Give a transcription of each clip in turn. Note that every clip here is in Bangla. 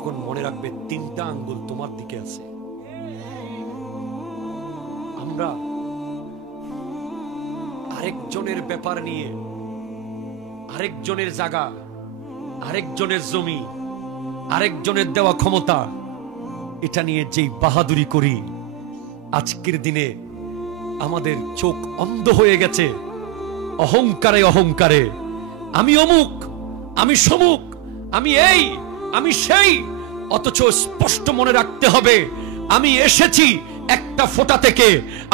তখন মনে রাখবে তিনটা আঙ্গুল তোমার দিকে আছে। আমরা আরেকজনের ব্যাপার নিয়ে, আরেকজনের জায়গা, আরেকজনের জমি, আরেকজনের দেওয়া ক্ষমতা, এটা নিয়ে যেই বাহাদুরি করি, আজকের দিনে আমাদের চোখ অন্ধ হয়ে গেছে অহংকারে অহংকারে। আমি অমুক, আমি সমুক, আমি এই, আমি সেই। অথচ স্পষ্ট মনে রাখতে হবে আমি এসেছি একটা ফোঁটা থেকে,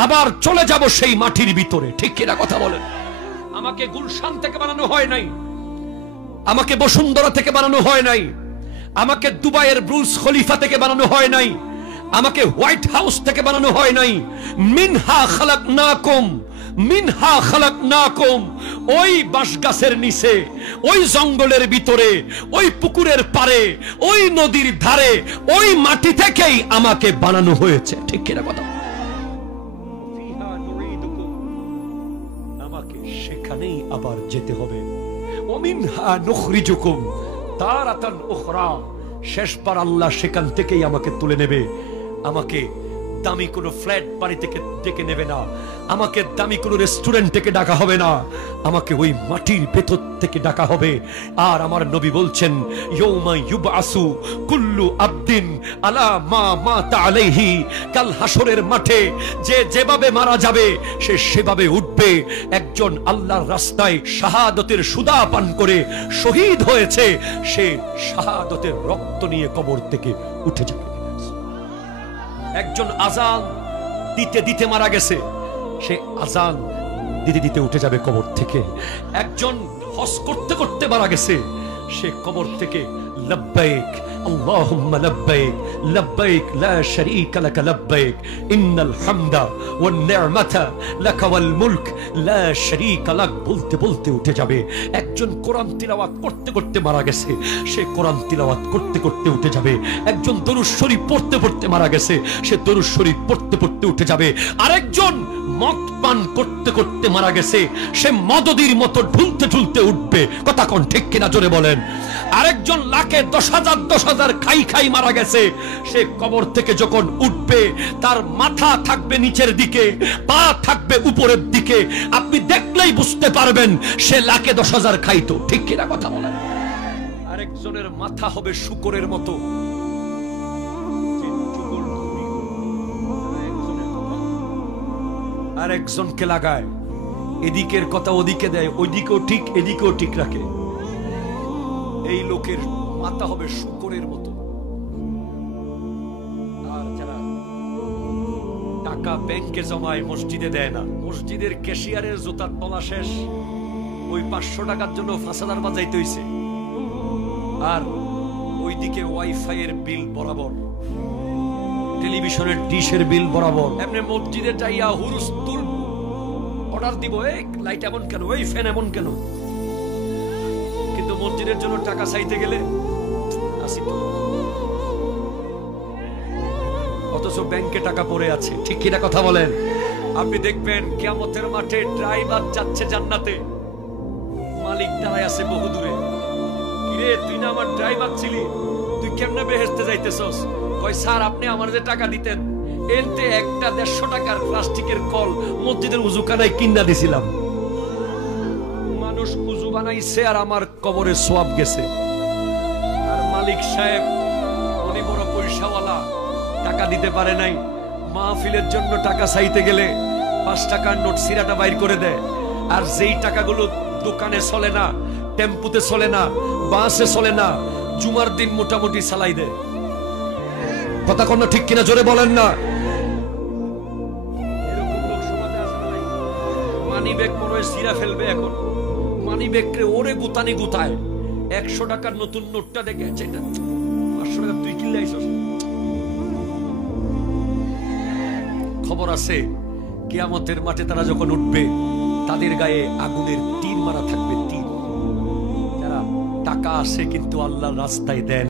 আবার চলে যাব সেই মাটির ভিতরে। ঠিক কিনা কথা বলেন? আমাকে গুলশান থেকে বানানো হয় নাই, আমাকে বসুন্ধরা থেকে বানানো হয় নাই, আমাকে দুবাইয়ের ব্রুজ খলিফা থেকে বানানো হয় নাই, আমাকে হোয়াইট হাউস থেকে বানানো হয় নাই। মিনহা খালাকনাকুম, মিনহা খালাকনাকুম। ওই বাঁশগাছের নিচে, ওই জঙ্গলের ভিতরে, ওই পুকুরের পারে, ওই নদীর ধারে, ওই মাটি থেকেই আমাকে বানানো হয়েছে। ঠিক কিনা কথা? আমাকে সেখানেই আবার যেতে হবে। ওমিনহা নুখরিজুকুম তারাতান উখরা। শেষবার আল্লাহ সেখান থেকেই আমাকে তুলে নেবে। আমাকে দামি কোনো ফ্ল্যাট বাড়ি থেকে ডেকে নেবে না, আমাকে দামি কোনো রেস্টুরেন্ট থেকে ডাকা হবে না, আমাকে ওই মাটির ভেতর থেকে ডাকা হবে। আর আমার নবী বলছেন, ইয়াউমা ইউবআসু কুল্লু আবদিন আলা মা মাতা আলাইহি। কাল হাসরের মাঠে যে যেভাবে মারা যাবে সে সেভাবে উঠবে। একজন আল্লাহর রাস্তায় শাহাদতের সুদা পান করে শহীদ হয়েছে, সে শাহাদতের রক্ত নিয়ে কবর থেকে উঠে যাবে। একজন আজান দিতে দিতে মারা গেছে, সে আজান দিতে দিতে উঠে যাবে কবর থেকে। একজন হজ করতে করতে মারা গেছে, সে কবর থেকে লব্বাইক আল্লাহুম্মা লব্বাইক লব্বাইক লা শারীকা লাক লব্বাইক ইন্নাল হামদা ওয়ান নি'মাতা লাক ওয়াল মুলক লা শারীকা লাক বলতে বলতে উঠে যাবে। একজন কোরআন তিলাওয়াত করতে করতে মারা গেছে, সে কোরআন তিলাওয়াত করতে করতে উঠে যাবে। একজন দরুদ শরীফ পড়তে পড়তে মারা গেছে, সে দরুদ শরীফ পড়তে পড়তে উঠে যাবে। আরেকজন মদ পান করতে করতে মারা গেছে, সে মদদির মতো ঢুলতে ঢুলতে উঠবে। কথা কোন ঠিক কিনা জোরে বলেন? আরেকজন লাখে 10,000 খাই খাই মারা গেছে, সে কবর থেকে যখন উঠবে তার মাথা থাকবে নিচের দিকে, পা থাকবে উপরের দিকে। আপনি দেখলেই বুঝতে পারবেন সে লাখে 10,000 খাইতো। ঠিক কিনা কথা বলেন? আরেকজনের মাথা হবে শুকরের মতো। আরেকজনকে লাগায়, এদিকের কথা ওদিকে দেয়, ওইদিকেও ঠিক এদিকেও ঠিক রাখে। এই লোকের মাথা হবে শুকরের মতো। আর যারা টাকা ব্যাংকে জমায় মসজিদে দেয় না, মসজিদের ক্যাশিয়ারের জুতার তলা শেষ, ওই 500 টাকার জন্য 5,000 বাজাইতে হইছে। আর ওইদিকে ওয়াইফাই এর বিল বরাবর, টেলিভিশনের ডিশের বিল বরাবর। এমনি মসজিদে যাইয়া হুরুস্তুল অর্ডার দিব, এই লাইট এমন কেন, এই ফ্যান এমন কেন। কিন্তু মসজিদের জন্য টাকা চাইতে গেলে আসি তো, অথচ ব্যাংকে টাকা পড়ে আছে। ঠিক কিনা কথা বলেন? আপনি দেখবেন কিয়ামতের মাঠে ড্রাইভার যাচ্ছে জান্নাতে, মালিক দাঁড়ায় আছে বহু দূরে। কিরে, তুই না আমার ড্রাইভার ছিলি, তুই কেমনে বেহেশতে যাইতেছস? কয়, স্যার আপনি আমার যে টাকা দিতেন এতে একটা 150 টাকার প্লাস্টিকের কল মসজিদের উজুখানায় কিনা দিছিলাম। মানুষ উজু বানাইছে আর আমার কবরে সোয়াব গেছে। আর মালিক সাহেব উনি বড় পয়সাওয়ালা, টাকা দিতে পারে নাই। মাহফিলের জন্য টাকা চাইতে গেলে 5 টাকার নোট সিরাটা বাইর করে দেয়। আর যেই টাকাগুলো দোকানে চলে না, টেম্পুতে চলে না, বাসে চলে না, জুমার দিন মোটামুটি চালাই দেয়। কথা কোন ঠিক কিনা জোরে বলেন না? এরকম লোক সমাজে আছে না? মানি ব্যাগ মনে হয় সিরা ফেলবে এখন, মানি ব্যাগ রে ওরে গুতানি গুতায়। 100 টাকার নতুন নোটটা দেখে, এটা 500 টাকা তুই কিনলে আইছস। খবর আছে কিয়ামতের মাঠে তারা যখন উঠবে তাদের গায়ে আগুনের তীর মারা থাকবে, তীর। যারা টাকা আসে কিন্তু আল্লাহর রাস্তায় দেন।